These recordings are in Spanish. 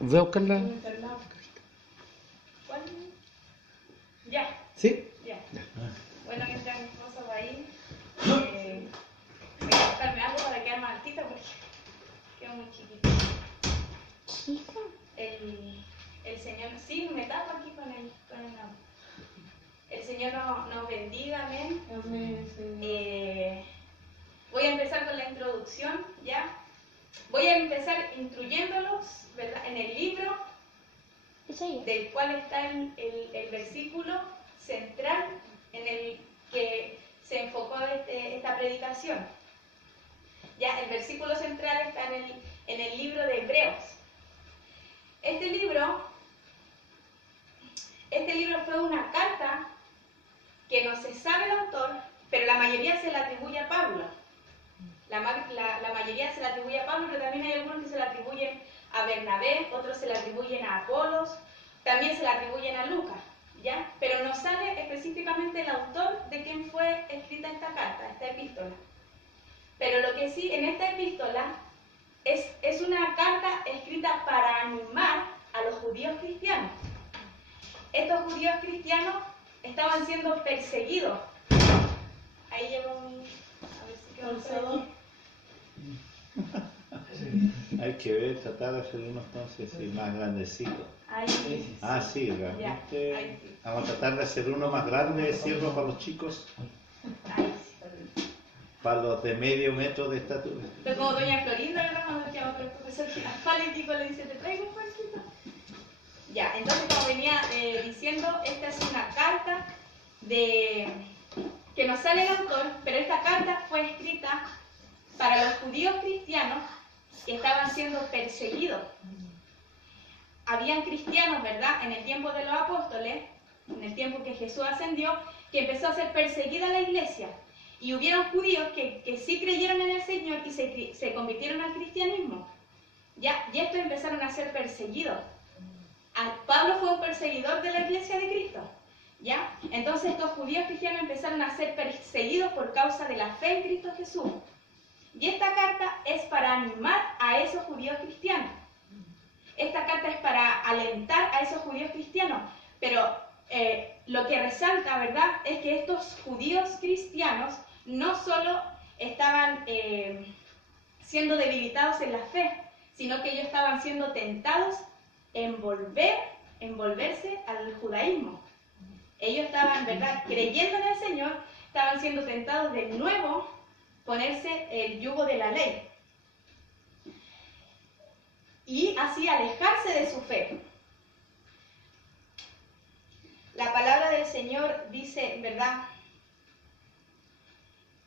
Voy a buscarla. ¿Cuál? Ya. ¿Sí? Ya. Bueno, mientras mi esposo va ahí, voy a buscarme algo para quedar más altita porque quedo muy chiquita. ¿Chico? El Señor, sí, me tapo aquí con el nombre. El Señor nos bendiga, amén. Voy a empezar con la introducción, ¿ya? Voy a empezar instruyéndolos, ¿verdad? En el libro del cual está el versículo central en el que se enfocó esta predicación. Ya, el versículo central está en el libro de Hebreos. Este libro fue una carta que no se sabe el autor, pero la mayoría se la atribuye a Pablo. La mayoría se la atribuye a Pablo, pero también hay algunos que se la atribuyen a Bernabé, otros se la atribuyen a Apolos, también se la atribuyen a Lucas, ¿ya? Pero no sale específicamente el autor de quién fue escrita esta carta, esta epístola. Pero lo que sí, en esta epístola es una carta escrita para animar a los judíos cristianos. Estos judíos cristianos estaban siendo perseguidos. Ahí llegó mi... A ver si quedó. Hay que ver, tratar de hacer uno entonces sí, más grandecito. Ahí. Sí, realmente. Ya, ahí sí. Vamos a tratar de hacer uno más grande, ¿cierto? Para los chicos. Ahí sí. Para los de medio metro de estatura. Pero como doña Florinda, ¿verdad? Cuando que a otro profesor paralítico le dice, ¿te traigo un cuartito? Ya, entonces como venía diciendo, esta es una carta que no sale el autor, pero esta carta fue escrita para los judíos cristianos que estaban siendo perseguidos. Habían cristianos, ¿verdad? En el tiempo de los apóstoles, en el tiempo que Jesús ascendió, que empezó a ser perseguida la iglesia. Y hubieron judíos que sí creyeron en el Señor y se convirtieron al cristianismo. ¿Ya? Y estos empezaron a ser perseguidos. Pablo fue un perseguidor de la iglesia de Cristo. ¿Ya? Entonces estos judíos cristianos empezaron a ser perseguidos por causa de la fe en Cristo Jesús. Y esta carta es para animar a esos judíos cristianos. Esta carta es para alentar a esos judíos cristianos. Pero lo que resalta, ¿verdad?, es que estos judíos cristianos no solo estaban siendo debilitados en la fe, sino que ellos estaban siendo tentados en envolverse al judaísmo. Ellos estaban, ¿verdad?, creyendo en el Señor, estaban siendo tentados de nuevo ponerse el yugo de la ley y así alejarse de su fe. La palabra del Señor dice, ¿verdad?,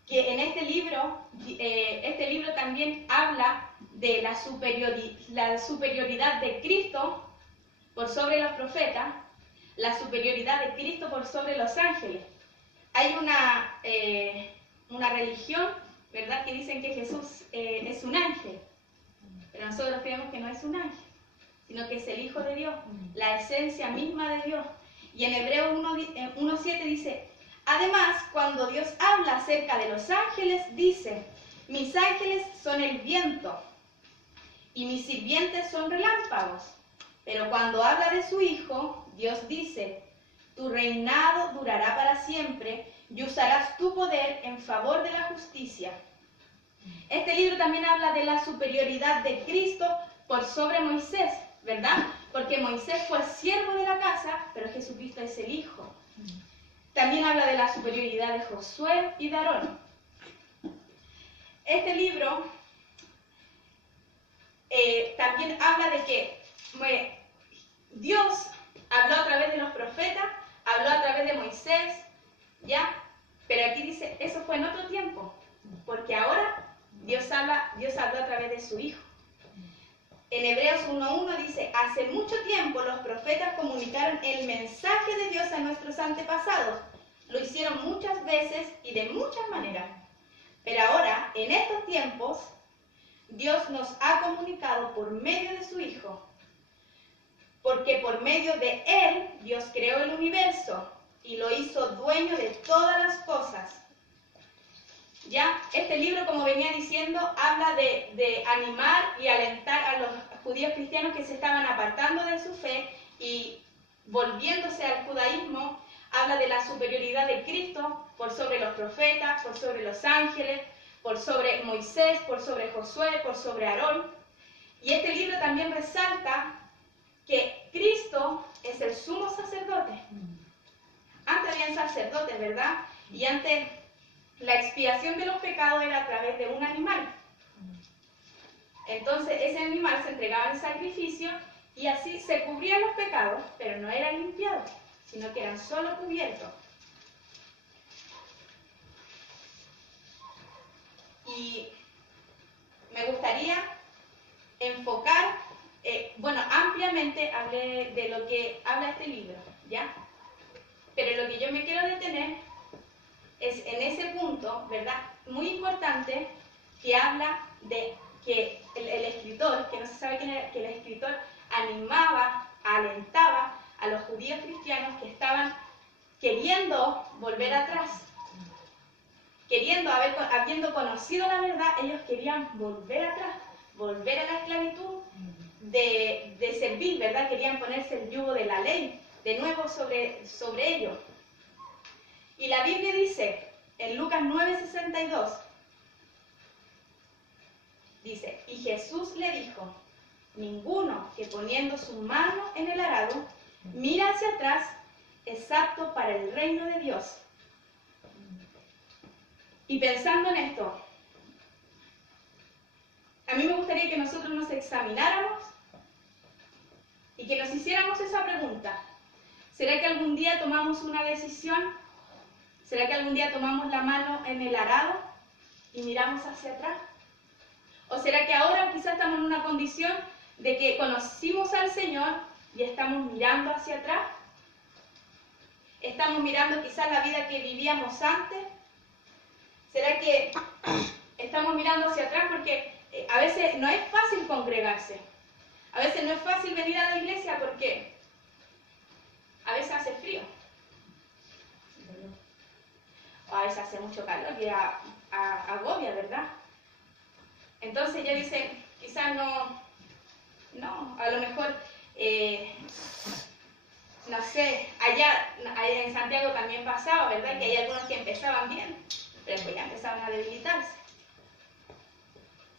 que en este libro también habla de la superioridad de Cristo por sobre los profetas, la superioridad de Cristo por sobre los ángeles. Hay una religión, ¿verdad?, que dicen que Jesús es un ángel, pero nosotros creemos que no es un ángel, sino que es el Hijo de Dios, la esencia misma de Dios. Y en Hebreos 1:7 dice, además, cuando Dios habla acerca de los ángeles, dice, mis ángeles son el viento y mis sirvientes son relámpagos. Pero cuando habla de su Hijo, Dios dice, tu reinado durará para siempre y usarás tu poder en favor de la justicia. Este libro también habla de la superioridad de Cristo por sobre Moisés, ¿verdad? Porque Moisés fue siervo de la casa, pero Jesucristo es el Hijo. También habla de la superioridad de Josué y de Aarón. Este libro también habla de que Dios habló a través de los profetas, habló a través de Moisés, ¿ya? Pero aquí dice, eso fue en otro tiempo, porque ahora Dios habló a través de su Hijo. En Hebreos 1:1 dice, hace mucho tiempo los profetas comunicaron el mensaje de Dios a nuestros antepasados. Lo hicieron muchas veces y de muchas maneras. Pero ahora, en estos tiempos, Dios nos ha comunicado por medio de su Hijo. Porque por medio de Él, Dios creó el universo y lo hizo dueño de todas las cosas. Ya, este libro, como venía diciendo, habla de animar y alentar a los judíos cristianos que se estaban apartando de su fe y volviéndose al judaísmo. Habla de la superioridad de Cristo por sobre los profetas, por sobre los ángeles, por sobre Moisés, por sobre Josué, por sobre Aarón. Y este libro también resalta que Cristo es el sumo sacerdote. Antes habían sacerdotes, ¿verdad? Y antes la expiación de los pecados era a través de un animal. Entonces ese animal se entregaba en sacrificio y así se cubrían los pecados, pero no eran limpiados, sino que eran solo cubiertos. Y me gustaría enfocar, ampliamente hablé de lo que habla este libro, ¿ya? Pero lo que yo me quiero detener es en ese punto, ¿verdad? Muy importante, que habla de que el escritor, que no se sabe quién era, que el escritor animaba, alentaba a los judíos cristianos que estaban queriendo volver atrás. Habiendo conocido la verdad, ellos querían volver atrás, volver a la esclavitud de servir, ¿verdad? Querían ponerse el yugo de la ley de nuevo sobre ellos. Y la Biblia dice, en Lucas 9:62, dice, y Jesús le dijo, ninguno que poniendo su mano en el arado mira hacia atrás es apto para el reino de Dios. Y pensando en esto, a mí me gustaría que nosotros nos examináramos y que nos hiciéramos esa pregunta. ¿Será que algún día tomamos una decisión? ¿Será que algún día tomamos la mano en el arado y miramos hacia atrás? ¿O será que ahora quizás estamos en una condición de que conocimos al Señor y estamos mirando hacia atrás? ¿Estamos mirando quizás la vida que vivíamos antes? ¿Será que estamos mirando hacia atrás? Porque a veces no es fácil congregarse. A veces no es fácil venir a la iglesia porque a veces hace frío. O a veces hace mucho calor y agobia, ¿verdad? Entonces ya dicen, quizás no, a lo mejor, no sé, allá en Santiago también pasaba, ¿verdad? Que hay algunos que empezaban bien, pero después ya empezaban a debilitarse.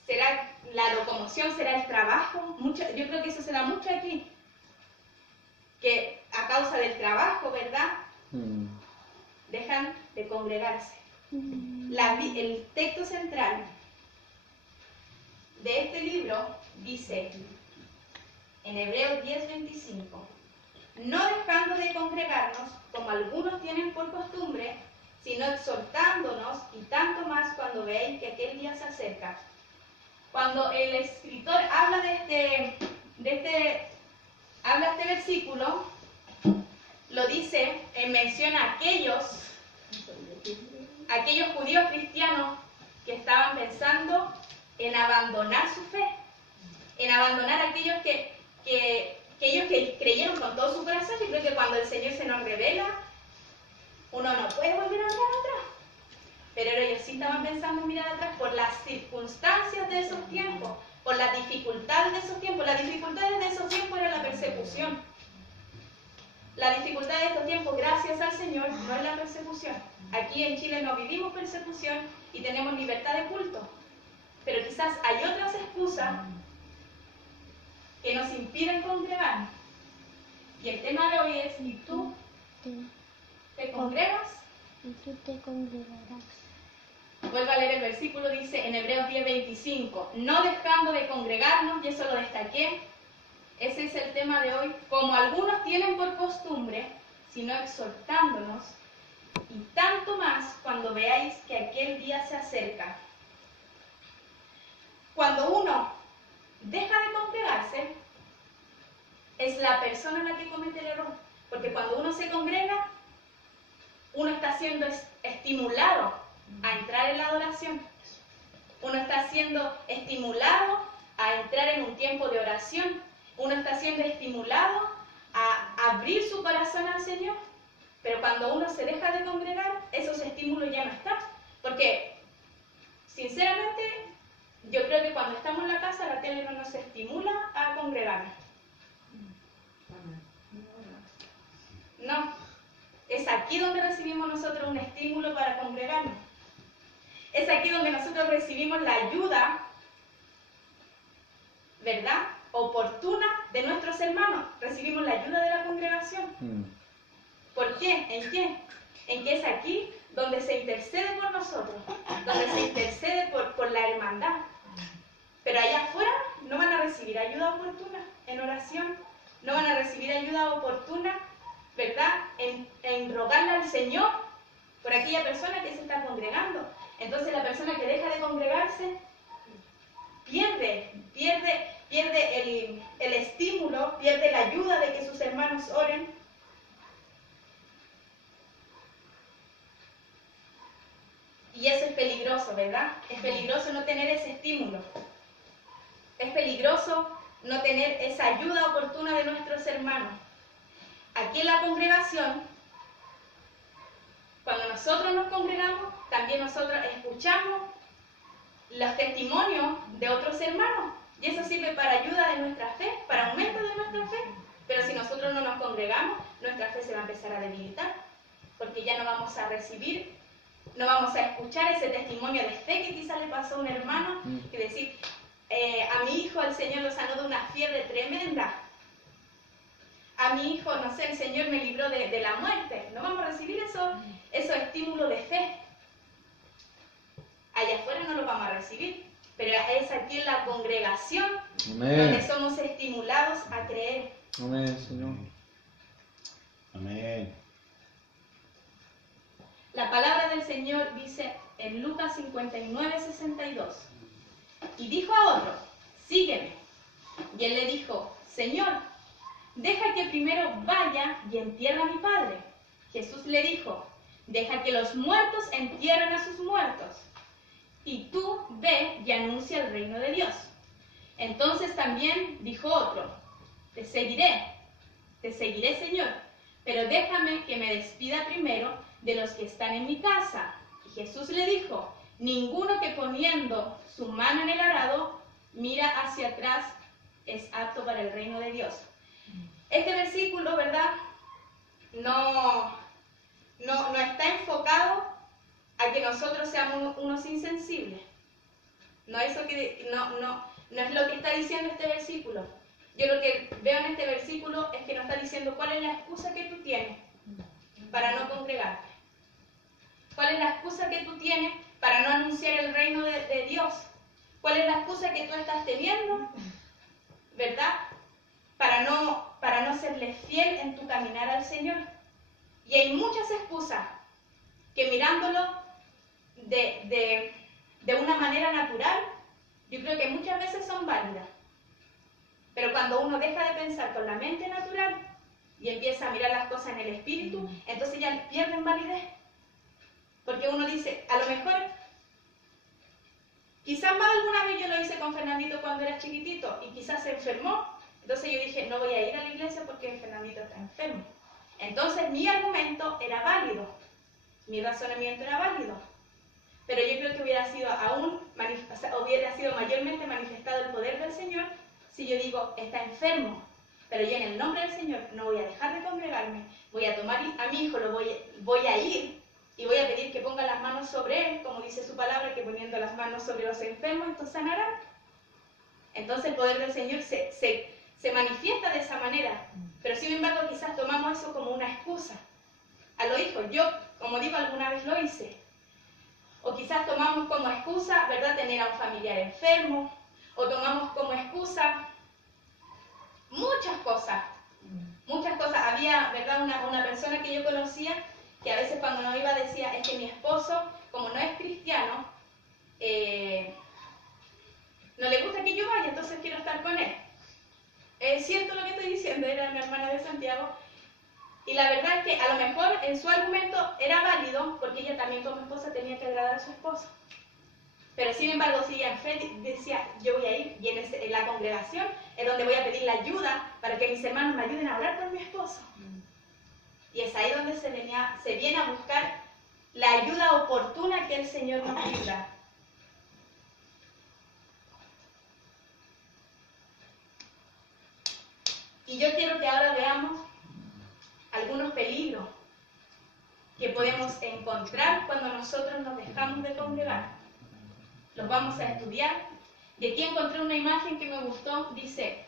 ¿Será la locomoción? ¿Será el trabajo? Yo creo que eso se da mucho aquí, que a causa del trabajo, ¿verdad? Dejan de congregarse. El texto central de este libro dice, en Hebreos 10:25, no dejando de congregarnos, como algunos tienen por costumbre, sino exhortándonos, y tanto más cuando veáis que aquel día se acerca. Cuando el escritor habla habla este versículo, lo dice, menciona a aquellos judíos cristianos que estaban pensando en abandonar su fe, en abandonar a aquellos que ellos que creyeron con todo su corazón. Yo creo que cuando el Señor se nos revela, uno no puede volver a mirar atrás. Pero ellos sí estaban pensando en mirar atrás por las circunstancias de esos tiempos, por las dificultades de esos tiempos. Las dificultades de esos tiempos era la persecución. La dificultad de estos tiempos, gracias al Señor, no es la persecución. Aquí en Chile no vivimos persecución y tenemos libertad de culto. Pero quizás hay otras excusas que nos impiden congregar. Y el tema de hoy es, ¿y tú te congregas? Y tú te congregarás. Vuelvo a leer el versículo, dice en Hebreos 10:25, no dejando de congregarnos, y eso lo destaqué, ese es el tema de hoy, como algunos tienen por costumbre, sino exhortándonos, y tanto más cuando veáis que aquel día se acerca. Cuando uno deja de congregarse, es la persona la que comete el error, porque cuando uno se congrega, uno está siendo estimulado a entrar en la adoración. Uno está siendo estimulado a entrar en un tiempo de oración. Uno está siendo estimulado a abrir su corazón al Señor. Pero cuando uno se deja de congregar, esos estímulos ya no están. Porque sinceramente, yo creo que cuando estamos en la casa, la tele no nos estimula a congregarnos. No, es aquí donde recibimos nosotros un estímulo para congregarnos. Es aquí donde nosotros recibimos la ayuda, ¿verdad?, oportuna de nuestros hermanos. Recibimos la ayuda de la congregación. ¿Por qué? ¿En qué? En que es aquí donde se intercede por nosotros, donde se intercede por la hermandad. Pero allá afuera no van a recibir ayuda oportuna en oración, no van a recibir ayuda oportuna, ¿verdad?, en rogarle al Señor por aquella persona que se está congregando. Entonces la persona que deja de congregarse pierde el estímulo, pierde la ayuda de que sus hermanos oren. Y eso es peligroso, ¿verdad? Es peligroso no tener ese estímulo. Es peligroso no tener esa ayuda oportuna de nuestros hermanos. Aquí en la congregación, cuando nosotros nos congregamos, también nosotros escuchamos los testimonios de otros hermanos. Y eso sirve para ayuda de nuestra fe, para aumento de nuestra fe. Pero si nosotros no nos congregamos, nuestra fe se va a empezar a debilitar. Porque ya no vamos a recibir, no vamos a escuchar ese testimonio de fe que quizás le pasó a un hermano. Y decir, a mi hijo el Señor lo sanó de una fiebre tremenda. A mi hijo, no sé, el Señor me libró de la muerte. No vamos a recibir esos estímulos de fe. Allá afuera no los vamos a recibir. Pero es aquí en la congregación donde somos estimulados a creer. Amén, Señor. Amén. La palabra del Señor dice en Lucas 59:62. Y dijo a otro, sígueme. Y él le dijo, Señor, deja que primero vaya y entierre a mi padre. Jesús le dijo, deja que los muertos entierren a sus muertos. Y tú ve y anuncia el reino de Dios. Entonces también dijo otro, te seguiré, Señor, pero déjame que me despida primero de los que están en mi casa. Y Jesús le dijo, ninguno que poniendo su mano en el arado mira hacia atrás es apto para el reino de Dios. Este versículo, ¿verdad?, no está enfocado a que nosotros seamos unos insensibles. No es lo que está diciendo este versículo. Yo lo que veo en este versículo es que nos está diciendo cuál es la excusa que tú tienes para no congregarte. ¿Cuál es la excusa que tú tienes para no anunciar el reino de Dios? ¿Cuál es la excusa que tú estás teniendo, verdad, para no serle fiel en tu caminar al Señor? Y hay muchas excusas que mirándolo de una manera natural, yo creo que muchas veces son válidas. Pero cuando uno deja de pensar con la mente natural y empieza a mirar las cosas en el espíritu, entonces ya pierden validez. Porque uno dice, a lo mejor, quizás más alguna vez yo lo hice con Fernandito cuando era chiquitito y quizás se enfermó. Entonces yo dije, no voy a ir a la iglesia porque Fernandito está enfermo. Entonces mi argumento era válido, mi razonamiento era válido. Pero yo creo que hubiera sido mayormente manifestado el poder del Señor si yo digo, está enfermo, pero yo en el nombre del Señor no voy a dejar de congregarme, voy a tomar a mi hijo, voy a ir y voy a pedir que ponga las manos sobre él, como dice su palabra, que poniendo las manos sobre los enfermos, estos sanarán. Entonces el poder del Señor se manifiesta de esa manera, pero sin embargo quizás tomamos eso como una excusa. A los hijos, yo, como digo, alguna vez lo hice. O quizás tomamos como excusa, ¿verdad?, tener a un familiar enfermo, o tomamos como excusa muchas cosas. Había, ¿verdad?, una persona que yo conocía que a veces cuando no iba decía, es que mi esposo, como no es cristiano, no le gusta que yo vaya, entonces quiero estar con él. Es cierto lo que estoy diciendo, era mi hermana de Santiago, y la verdad es que a lo mejor en su argumento era válido, porque ella también como esposa tenía que agradar a su esposo. Pero sin embargo, si ella en fe decía, yo voy a ir, y en la congregación es donde voy a pedir la ayuda para que mis hermanos me ayuden a orar por mi esposo. Y es ahí donde se viene a buscar la ayuda oportuna que el Señor nos brinda. Y yo quiero que ahora veamos algunos peligros que podemos encontrar cuando nosotros nos dejamos de congregar. Los vamos a estudiar. Y aquí encontré una imagen que me gustó. Dice,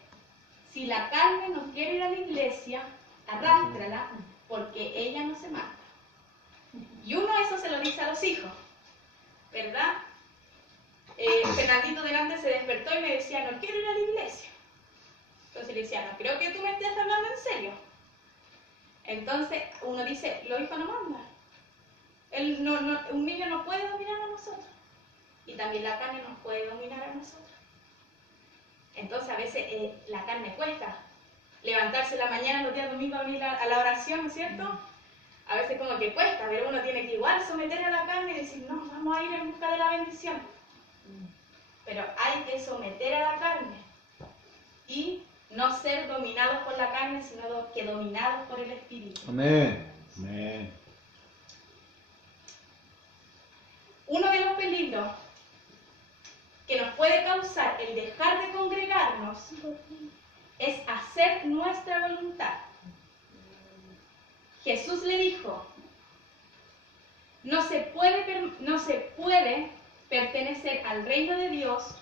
si la carne no quiere ir a la iglesia, arrástrala, porque ella no se mata. Y uno eso se lo dice a los hijos, ¿verdad? Fernandito delante se despertó y me decía, no quiero ir a la iglesia. Entonces le decía, no creo que tú me estés hablando en serio. Entonces uno dice, los hijos no mandan. Un niño no puede dominar a nosotros. Y también la carne nos puede dominar a nosotros. Entonces a veces la carne cuesta. Levantarse en la mañana los días domingos a venir a la oración, ¿no es cierto? A veces como que cuesta, pero uno tiene que igual someter a la carne y decir, no, vamos a ir en busca de la bendición. Pero hay que someter a la carne y no ser dominados por la carne, sino que dominados por el Espíritu. Amén. Amén. Uno de los peligros que nos puede causar el dejar de congregarnos es hacer nuestra voluntad. Jesús le dijo, no se puede pertenecer al reino de Dios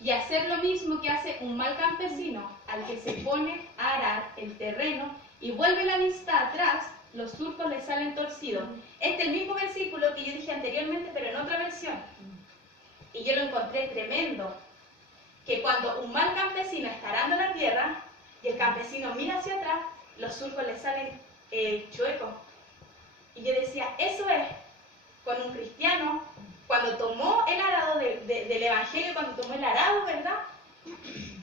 y hacer lo mismo que hace un mal campesino al que se pone a arar el terreno y vuelve la vista atrás, los surcos le salen torcidos. Este es el mismo versículo que yo dije anteriormente, pero en otra versión. Y yo lo encontré tremendo, que cuando un mal campesino está arando la tierra y el campesino mira hacia atrás, los surcos le salen chuecos. Y yo decía, eso es con un cristiano, cuando tomó el arado del Evangelio, cuando tomó el arado, ¿verdad?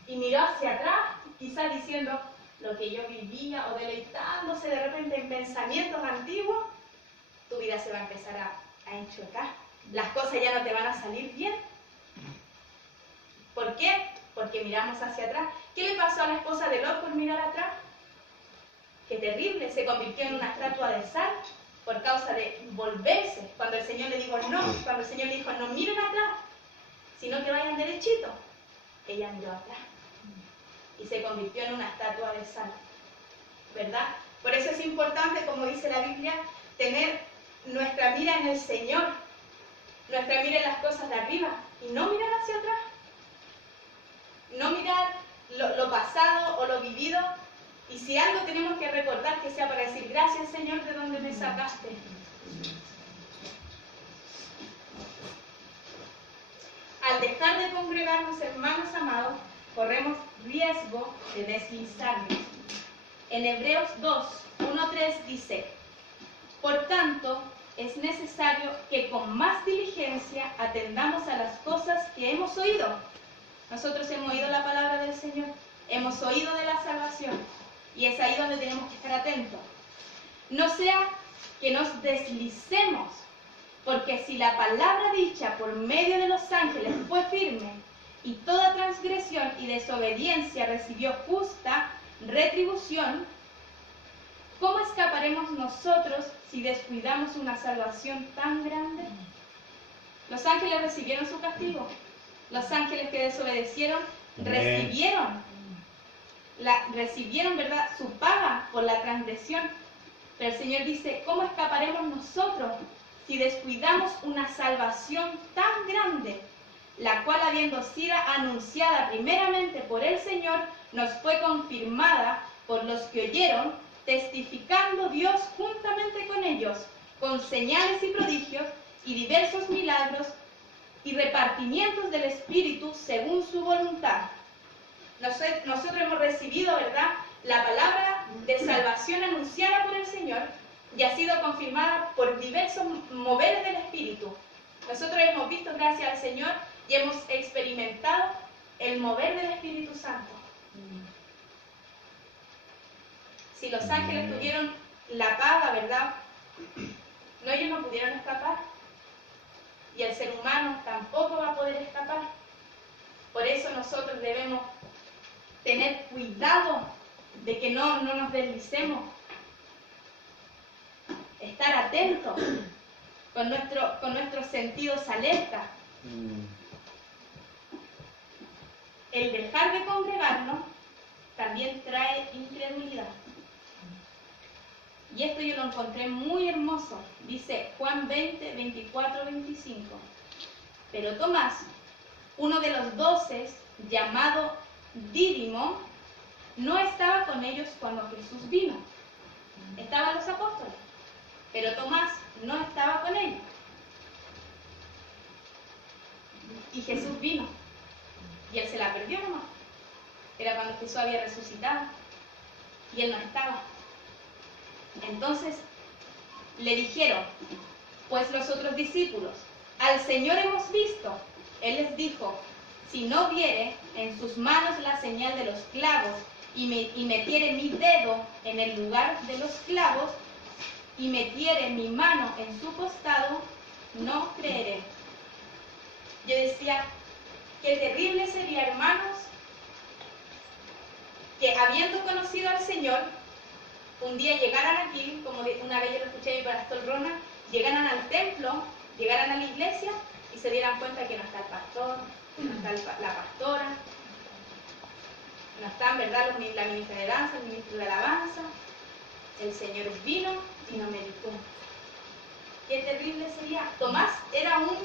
Y miró hacia atrás, quizás diciendo lo que yo vivía o deleitándose de repente en pensamientos antiguos, tu vida se va a empezar a enchuecar. Las cosas ya no te van a salir bien. ¿Por qué? Porque miramos hacia atrás. ¿Qué le pasó a la esposa de Lot por mirar atrás? Qué terrible, se convirtió en una estatua de sal por causa de volverse. Cuando el Señor le dijo no, cuando el Señor le dijo no miren atrás, sino que vayan derechito, ella miró atrás y se convirtió en una estatua de sal, ¿verdad? Por eso es importante, como dice la Biblia, tener nuestra mira en el Señor, nuestra mira en las cosas de arriba y no mirar hacia atrás, no mirar lo pasado o lo vivido. Y si algo tenemos que recordar, que sea para decir gracias Señor de donde me sacaste. Al dejar de congregarnos, hermanos amados, corremos riesgo de deslizarnos. En Hebreos 2, 1-3 dice, por tanto, es necesario que con más diligencia atendamos a las cosas que hemos oído. Nosotros hemos oído la palabra del Señor, hemos oído de la salvación. Y es ahí donde tenemos que estar atentos. No sea que nos deslicemos, porque si la palabra dicha por medio de los ángeles fue firme, y toda transgresión y desobediencia recibió justa retribución, ¿cómo escaparemos nosotros si descuidamos una salvación tan grande? Los ángeles recibieron su castigo. Los ángeles que desobedecieron recibieron, ¿verdad?, su paga por la transgresión. Pero el Señor dice, ¿cómo escaparemos nosotros si descuidamos una salvación tan grande, la cual habiendo sido anunciada primeramente por el Señor, nos fue confirmada por los que oyeron, testificando Dios juntamente con ellos, con señales y prodigios y diversos milagros y repartimientos del Espíritu según su voluntad? Nosotros hemos recibido, ¿verdad?, la palabra de salvación anunciada por el Señor y ha sido confirmada por diversos moveres del Espíritu. Nosotros hemos visto, gracias al Señor, y hemos experimentado el mover del Espíritu Santo. Si los ángeles tuvieron la paga, ¿verdad?, no, ellos no pudieron escapar. Y el ser humano tampoco va a poder escapar. Por eso nosotros debemos tener cuidado de que no nos deslicemos. Estar atentos con nuestros sentidos alerta. El dejar de congregarnos también trae incredulidad. Y esto yo lo encontré muy hermoso. Dice Juan 20, 24, 25. Pero Tomás, uno de los 12, llamado Dídimo, no estaba con ellos cuando Jesús vino. Estaban los apóstoles, pero Tomás no estaba con ellos. Y Jesús vino, y él se la perdió nomás. Era cuando Jesús había resucitado, y él no estaba. Entonces le dijeron, pues los otros discípulos, al Señor hemos visto. Él les dijo, si no viere en sus manos la señal de los clavos, y metiere mi dedo en el lugar de los clavos, y metiere mi mano en su costado, no creeré. Yo decía, qué terrible sería, hermanos, que habiendo conocido al Señor, un día llegaran aquí, como una vez yo lo escuché a mi pastor Ronald, llegaran al templo, llegaran a la iglesia y se dieran cuenta que no está el pastor, no está la pastora, no están, ¿verdad?, la ministra de danza, el ministro de alabanza. El Señor vino y no meditó. Qué terrible sería. Tomás era un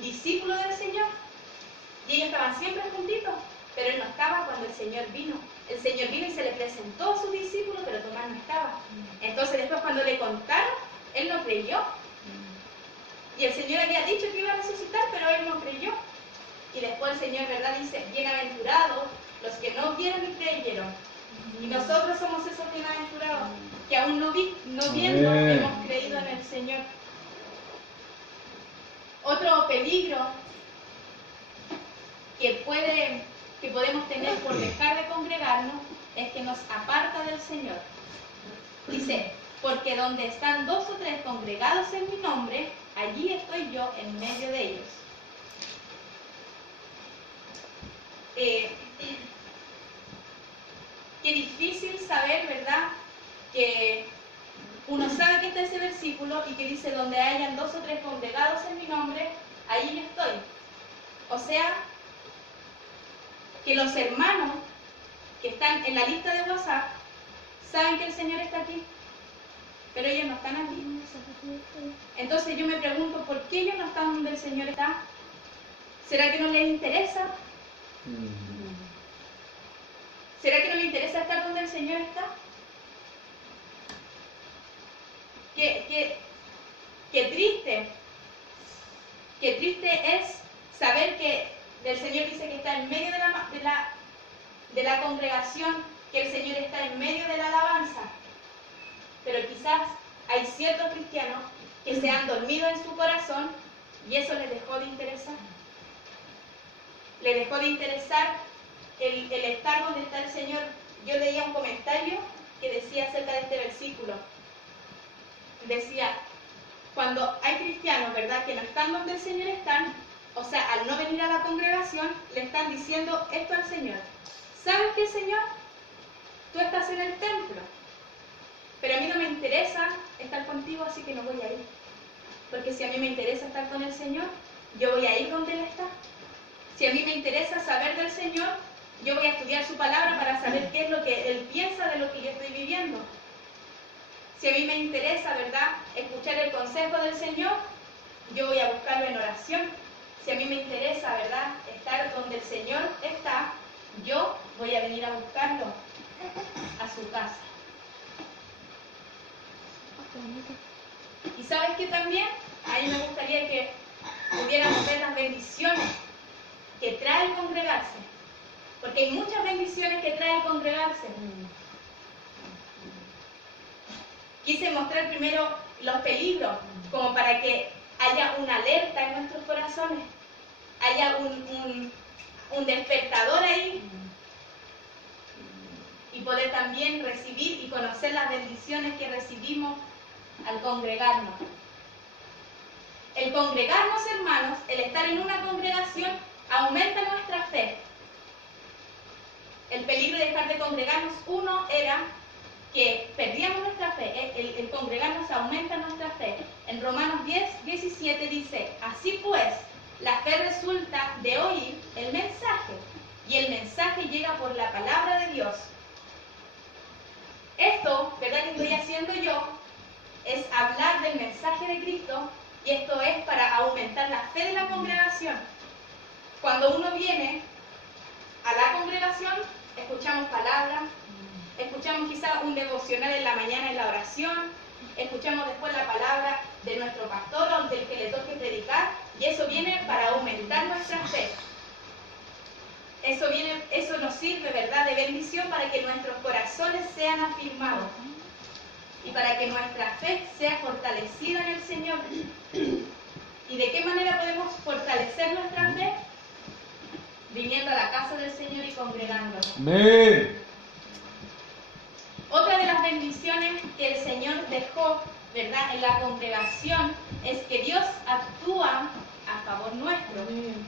discípulo del Señor y ellos estaban siempre juntitos, pero él no estaba cuando el Señor vino. El Señor vino y se le presentó a sus discípulos, pero Tomás no estaba. Entonces después cuando le contaron, él no creyó. Y el Señor había dicho que iba a resucitar, pero él no creyó. Y después el Señor, ¿verdad?, dice, bienaventurados los que no vieron y creyeron. Y nosotros somos esos bienaventurados, que aún no viendo hemos creído en el Señor. Otro peligro que podemos tener por dejar de congregarnos es que nos aparta del Señor. Dice, porque donde están 2 o 3 congregados en mi nombre, allí estoy yo en medio de ellos. Qué difícil saber, ¿verdad?, que uno sabe que está ese versículo y que dice, donde hayan 2 o 3 congregados en mi nombre, ahí yo estoy. O sea, que los hermanos que están en la lista de WhatsApp saben que el Señor está aquí, pero ellos no están aquí. Entonces yo me pregunto, ¿por qué ellos no están donde el Señor está? ¿Será que no les interesa? ¿Será que no les interesa estar donde el Señor está? Qué triste es saber que el Señor dice que está en medio de la congregación, que el Señor está en medio de la alabanza, pero quizás hay ciertos cristianos que se han dormido en su corazón y eso les dejó de interesar. Les dejó de interesar el estar donde está el Señor. Yo leía un comentario que decía acerca de este versículo. Decía, cuando hay cristianos, ¿verdad?, que no están donde el Señor está, o sea, al no venir a la congregación, le están diciendo esto al Señor. ¿Sabes qué, Señor? Tú estás en el templo, pero a mí no me interesa estar contigo, así que no voy a ir. Porque si a mí me interesa estar con el Señor, yo voy a ir donde Él está. Si a mí me interesa saber del Señor, yo voy a estudiar su palabra para saber qué es lo que Él piensa de lo que yo estoy viviendo. Si a mí me interesa, ¿verdad?, escuchar el consejo del Señor, yo voy a buscarlo en oración. Si a mí me interesa, ¿verdad?, estar donde el Señor está, yo voy a venir a buscarlo a su casa. Y sabes que también, a mí me gustaría que pudiéramos ver las bendiciones que trae el congregarse. Porque hay muchas bendiciones que trae el congregarse. Quise mostrar primero los peligros, como para que haya una alerta en nuestros corazones, haya un despertador ahí, y poder también recibir y conocer las bendiciones que recibimos al congregarnos. El congregarnos, hermanos, el estar en una congregación, aumenta nuestra fe. El peligro de dejar de congregarnos, uno era que perdíamos nuestra fe. El congregarnos aumenta nuestra fe. En Romanos 10, 17 dice, así pues, la fe resulta de oír el mensaje, y el mensaje llega por la palabra de Dios. Esto, ¿verdad?, que estoy haciendo yo, es hablar del mensaje de Cristo, y esto es para aumentar la fe de la congregación. Cuando uno viene a la congregación, escuchamos palabras, escuchamos quizá un devocional en la mañana en la oración, escuchamos después la palabra de nuestro pastor o del que le toque predicar, y eso viene para aumentar nuestra fe. Eso nos sirve, ¿verdad?, de bendición para que nuestros corazones sean afirmados y para que nuestra fe sea fortalecida en el Señor. ¿Y de qué manera podemos fortalecer nuestra fe? Viniendo a la casa del Señor y congregándonos. Amén. Otra de las bendiciones que el Señor dejó, ¿verdad?, en la congregación es que Dios actúa a favor nuestro. Amén.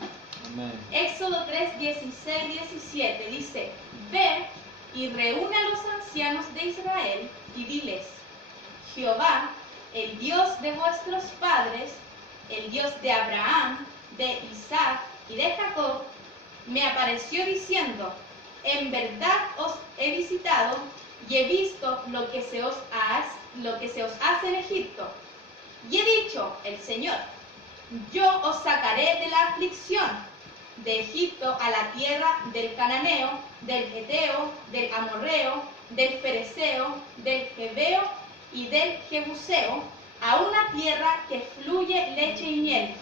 Éxodo 3, 16, 17 dice: Ve y reúne a los ancianos de Israel y diles: Jehová, el Dios de vuestros padres, el Dios de Abraham, de Isaac y de Jacob, me apareció diciendo: en verdad os he visitado y he visto lo que se os hace en Egipto. Y he dicho, el Señor: yo os sacaré de la aflicción de Egipto a la tierra del Cananeo, del Geteo, del Amorreo, del Fereceo, del Jebeo y del Jebuseo, a una tierra que fluye leche y miel.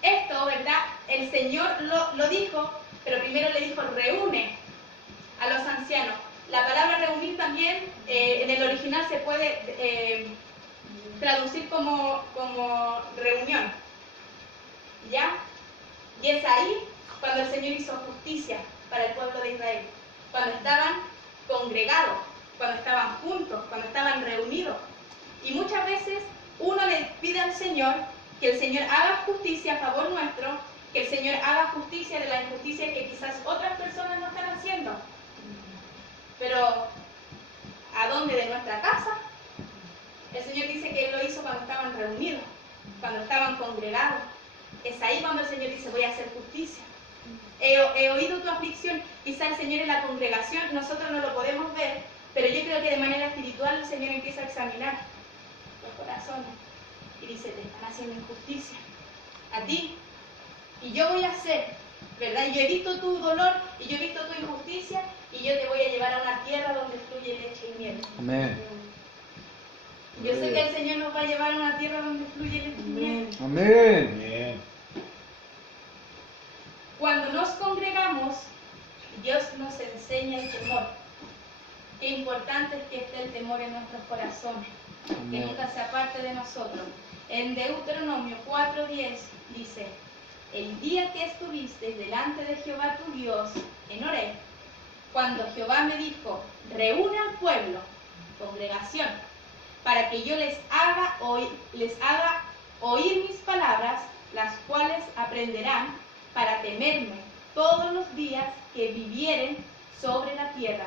Esto, ¿verdad?, el Señor lo dijo, pero primero le dijo: reúne a los ancianos. La palabra reunir también en el original se puede traducir como reunión, ¿ya? Y es ahí cuando el Señor hizo justicia para el pueblo de Israel, cuando estaban congregados, cuando estaban juntos, cuando estaban reunidos. Y muchas veces uno le pide al Señor que el Señor haga justicia a favor nuestro, que el Señor haga justicia de la injusticia que quizás otras personas no están haciendo. Pero, ¿a dónde? ¿De nuestra casa? El Señor dice que Él lo hizo cuando estaban reunidos, cuando estaban congregados. Es ahí cuando el Señor dice: voy a hacer justicia. He oído tu aflicción. Quizá el Señor en la congregación, nosotros no lo podemos ver, pero yo creo que de manera espiritual el Señor empieza a examinar los corazones y dice: te están haciendo injusticia a ti, y yo voy a hacer, ¿verdad? Yo he visto tu dolor y yo he visto tu injusticia, y yo te voy a llevar a una tierra donde fluye leche y miel. Amén. Yo sé que el Señor nos va a llevar a una tierra donde fluye leche y miel. Amén. Bien. Cuando nos congregamos, Dios nos enseña el temor. Qué importante es que esté el temor en nuestros corazones, que Amén. nunca se aparte de nosotros. En Deuteronomio 4:10 dice: el día que estuvisteis delante de Jehová tu Dios en Horeb, cuando Jehová me dijo: reúne al pueblo, congregación, para que yo les haga oír mis palabras, las cuales aprenderán para temerme todos los días que vivieren sobre la tierra,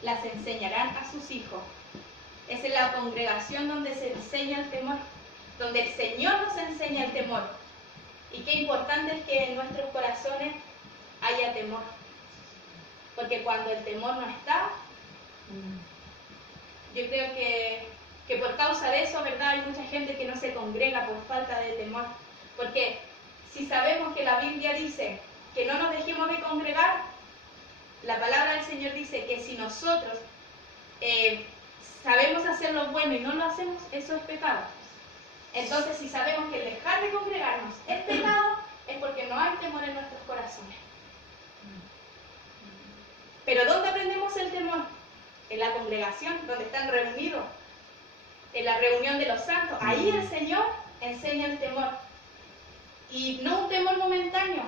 las enseñarán a sus hijos. Es en la congregación donde se enseña el temor, donde el Señor nos enseña el temor. Y qué importante es que en nuestros corazones haya temor, porque cuando el temor no está, yo creo que por causa de eso, ¿verdad?, hay mucha gente que no se congrega por falta de temor. Porque si sabemos que la Biblia dice que no nos dejemos de congregar, la palabra del Señor dice que si nosotros sabemos hacer lo bueno y no lo hacemos, eso es pecado. Entonces, si sabemos que dejar de congregarnos es pecado, es porque no hay temor en nuestros corazones. Pero ¿dónde aprendemos el temor? En la congregación, donde están reunidos, en la reunión de los santos. Ahí el Señor enseña el temor. Y no un temor momentáneo,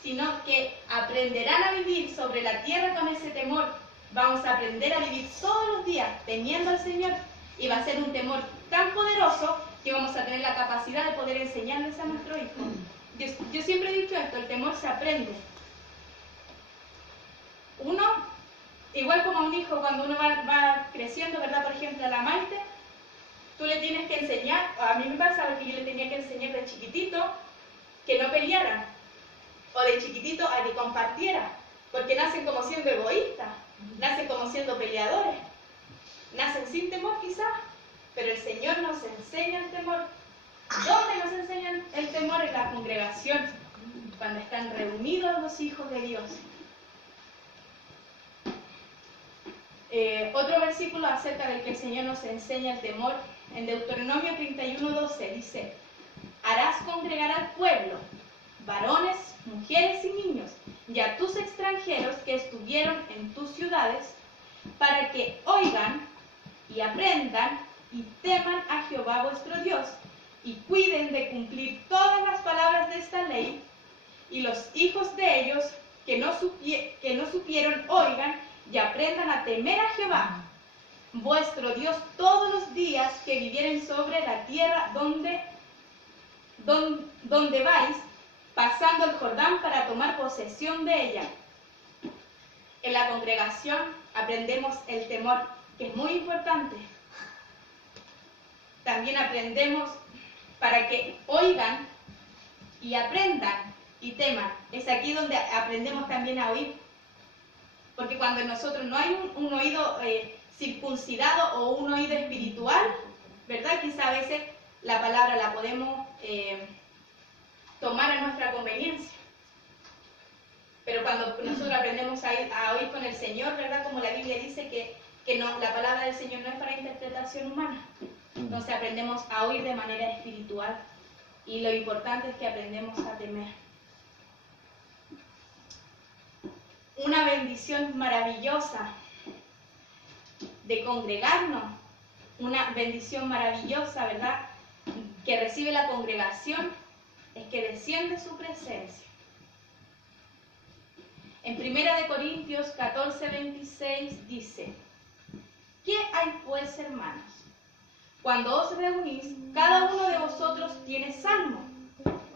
sino que aprenderán a vivir sobre la tierra con ese temor. Vamos a aprender a vivir todos los días temiendo al Señor, y va a ser un temor tan poderoso que vamos a tener la capacidad de poder enseñarles a nuestro hijo. Yo siempre he dicho esto: el temor se aprende. Uno, igual como a un hijo, cuando uno va creciendo, ¿verdad? Por ejemplo, a la Maite, tú le tienes que enseñar, a mí me pasaba que yo le tenía que enseñar de chiquitito que no peleara, o de chiquitito a que compartiera. porque nacen como siendo egoístas, nacen como siendo peleadores, nacen sin temor quizás, pero el Señor nos enseña el temor. ¿Dónde nos enseñan el temor? En la congregación, cuando están reunidos los hijos de Dios. Otro versículo acerca del que el Señor nos enseña el temor, en Deuteronomio 31:12, dice: harás congregar al pueblo, varones, mujeres y niños, y a tus extranjeros que estuvieron en tus ciudades, para que oigan y aprendan y teman a Jehová vuestro Dios, y cuiden de cumplir todas las palabras de esta ley, y los hijos de ellos que no supieron oigan y aprendan a temer a Jehová vuestro Dios todos los días que vivieren sobre la tierra donde vais, pasando el Jordán para tomar posesión de ella. En la congregación aprendemos el temor, que es muy importante. También aprendemos para que oigan y aprendan y teman. Es aquí donde aprendemos también a oír. Porque cuando en nosotros no hay un oído circuncidado o un oído espiritual, ¿verdad? Quizá a veces la palabra la podemos tomar a nuestra conveniencia. Pero cuando nosotros aprendemos a oír con el Señor, ¿verdad? Como la Biblia dice que no, la palabra del Señor no es para interpretación humana. Entonces aprendemos a oír de manera espiritual. Y lo importante es que aprendemos a temer. Una bendición maravillosa de congregarnos, una bendición maravillosa, ¿verdad?, que recibe la congregación, es que desciende su presencia. En 1 Corintios 14:26 dice: ¿qué hay pues, hermanos? Cuando os reunís, cada uno de vosotros tiene salmo,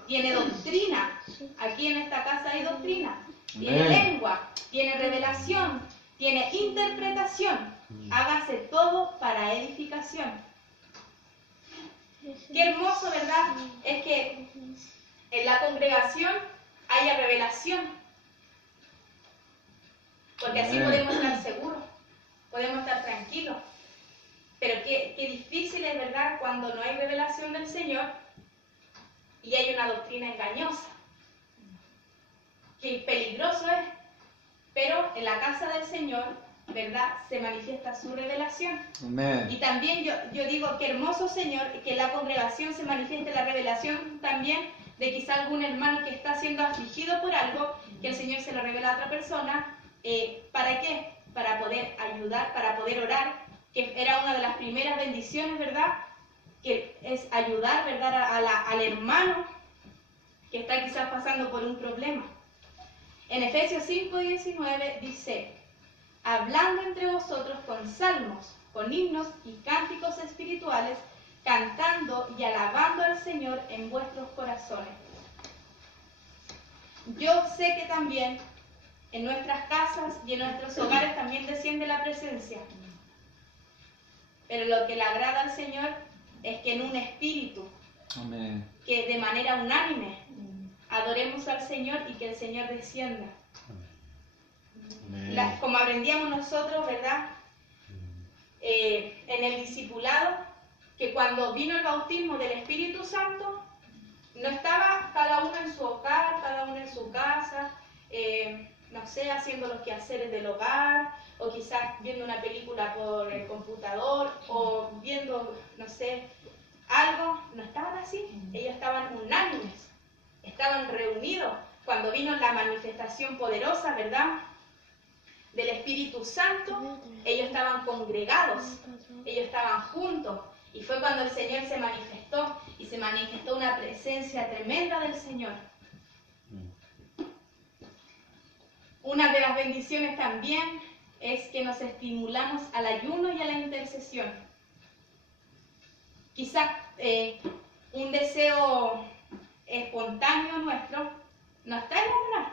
tiene doctrina. Aquí en esta casa hay doctrina. Tiene lengua, tiene revelación, tiene interpretación. Hágase todo para edificación. Qué hermoso, ¿verdad? Es que en la congregación haya revelación. Porque así podemos estar seguros, podemos estar tranquilos. Pero qué difícil es, ¿verdad?, cuando no hay revelación del Señor y hay una doctrina engañosa. Qué peligroso es. Pero en la casa del Señor, ¿verdad?, se manifiesta su revelación. Amén. Y también yo digo, qué hermoso, Señor, que en la congregación se manifieste la revelación también de quizá algún hermano que está siendo afligido por algo, que el Señor se lo revela a otra persona. ¿Para qué? Para poder ayudar, para poder orar, que era una de las primeras bendiciones, ¿verdad?, que es ayudar, ¿verdad?, al hermano que está quizás pasando por un problema. En Efesios 5:19 dice: hablando entre vosotros con salmos, con himnos y cánticos espirituales, cantando y alabando al Señor en vuestros corazones. Yo sé que también en nuestras casas y en nuestros hogares también desciende la presencia. Pero lo que le agrada al Señor es que en un espíritu, Amén. que de manera unánime adoremos al Señor y que el Señor descienda. Amén. Como aprendíamos nosotros, ¿verdad?, en el discipulado, que cuando vino el bautismo del Espíritu Santo, no estaba cada uno en su hogar, cada uno en su casa, no sé, haciendo los quehaceres del hogar, o quizás viendo una película por el computador, o viendo, no sé, algo. No estaban así, ellos estaban unánimes, estaban reunidos. Cuando vino la manifestación poderosa, ¿verdad?, del Espíritu Santo, ellos estaban congregados, ellos estaban juntos, y fue cuando el Señor se manifestó, y se manifestó una presencia tremenda del Señor. Una de las bendiciones también es que nos estimulamos al ayuno y a la intercesión. Quizás un deseo espontáneo nuestro nos trae a orar.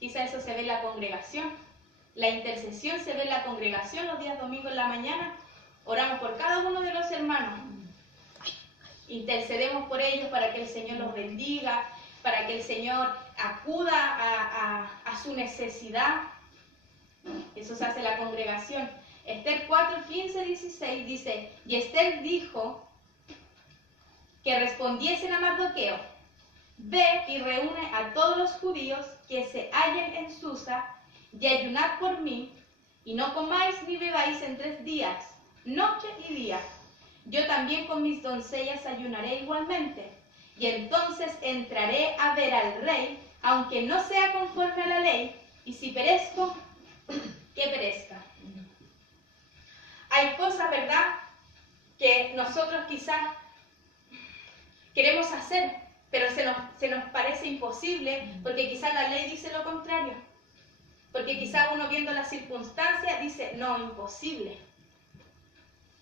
Quizás eso se ve en la congregación. La intercesión se ve en la congregación los días domingos en la mañana. Oramos por cada uno de los hermanos. Intercedemos por ellos para que el Señor los bendiga, para que el Señor acuda a su necesidad. Eso se hace la congregación. Esther 4, 15, 16 dice, y Esther dijo que respondiesen a Mardoqueo, ve y reúne a todos los judíos que se hallen en Susa y ayunad por mí, y no comáis ni bebáis en 3 días, noche y día. Yo también con mis doncellas ayunaré igualmente, y entonces entraré a ver al rey, aunque no sea conforme a la ley, y si perezco, que perezca. Hay cosas, ¿verdad?, que nosotros quizás queremos hacer, pero se nos parece imposible, porque quizás la ley dice lo contrario. Porque quizás uno viendo las circunstancias dice, no, imposible.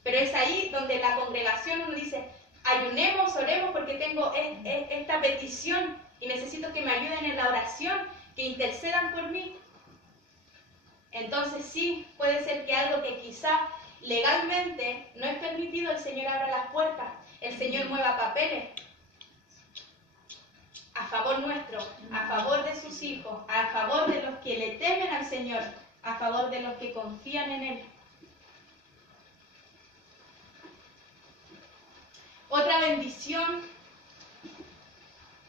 Pero es ahí donde la congregación uno dice, ayunemos, oremos, porque tengo esta petición y necesito que me ayuden en la oración, que intercedan por mí. Entonces sí, puede ser que algo que quizás legalmente no es permitido, el Señor abra las puertas, el Señor mueva papeles a favor nuestro, a favor de sus hijos, a favor de los que le temen al Señor, a favor de los que confían en Él. Otra bendición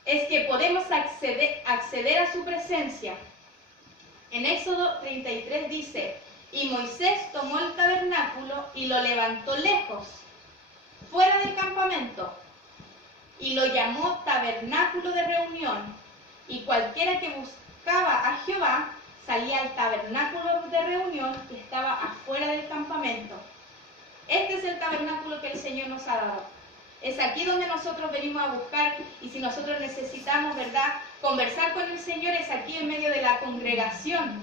es que podemos acceder a su presencia. En Éxodo 33 dice, y Moisés tomó el tabernáculo y lo levantó lejos, fuera del campamento, y lo llamó tabernáculo de reunión, y cualquiera que buscaba a Jehová salía al tabernáculo de reunión que estaba afuera del campamento. Este es el tabernáculo que el Señor nos ha dado. Es aquí donde nosotros venimos a buscar, y si nosotros necesitamos, ¿verdad?, conversar con el Señor, es aquí en medio de la congregación,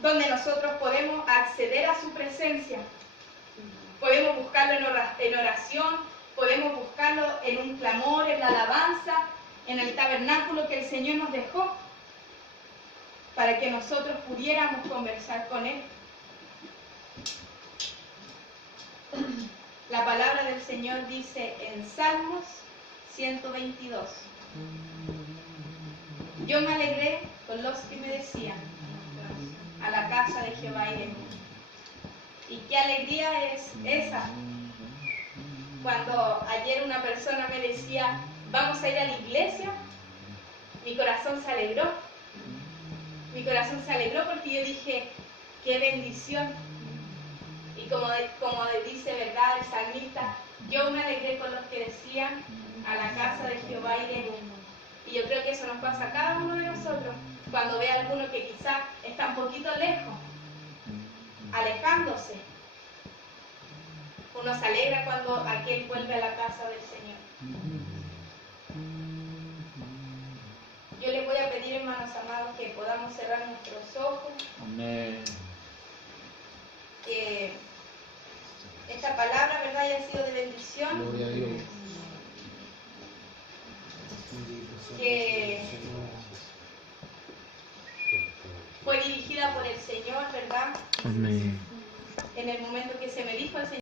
donde nosotros podemos acceder a su presencia. Podemos buscarlo en oración, podemos buscarlo en un clamor, en la alabanza, en el tabernáculo que el Señor nos dejó, para que nosotros pudiéramos conversar con Él. La palabra del Señor dice en Salmos 122, yo me alegré con los que me decían, a la casa de Jehová iremos. ¿Y qué alegría es esa? Cuando ayer una persona me decía, vamos a ir a la iglesia, mi corazón se alegró. Mi corazón se alegró porque yo dije, qué bendición. Y como dice, ¿verdad?, el salmista, yo me alegré con los que decían, a la casa de Jehová iremos. Y yo creo que eso nos pasa a cada uno de nosotros, cuando ve a alguno que quizás está un poquito lejos, alejándose. Uno se alegra cuando aquel vuelve a la casa del Señor. Yo les voy a pedir, hermanos amados, que podamos cerrar nuestros ojos. Amén. Que esta palabra, ¿verdad?, haya sido de bendición. Gloria a Dios. Que fue dirigida por el Señor, ¿verdad? Amén. En el momento que se me dijo el Señor.